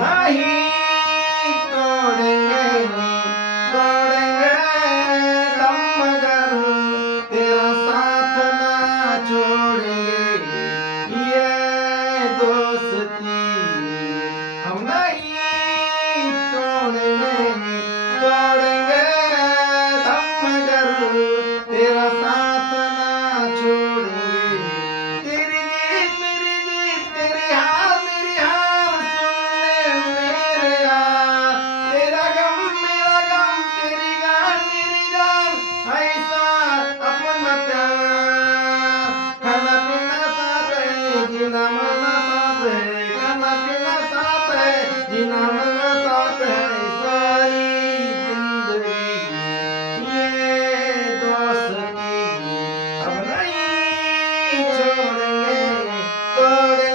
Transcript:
नहीं तोड़ेंगे तोड़ेंगे दम मगर तेरा साथ ना छोड़ेंगे ये दोस्ती हम नहीं तोड़ेंगे तोड़ेंगे दम मगर तेरा साथ ना छोड़ेंगे तेरी जीत मेरी जीत तेरी हार मेरी हार सुन ले मेरे यार तेरा गम मेरा गम तेरी जान मेरी जान ऐसा अपना प्यार खाना पीना साथ है जीना मरना साथ है खाना पीना साथ है जीना मरना साथ है सारी जिंदगी ये दोस्ती अब नहीं छोड़ेंगे तोड़ेंगे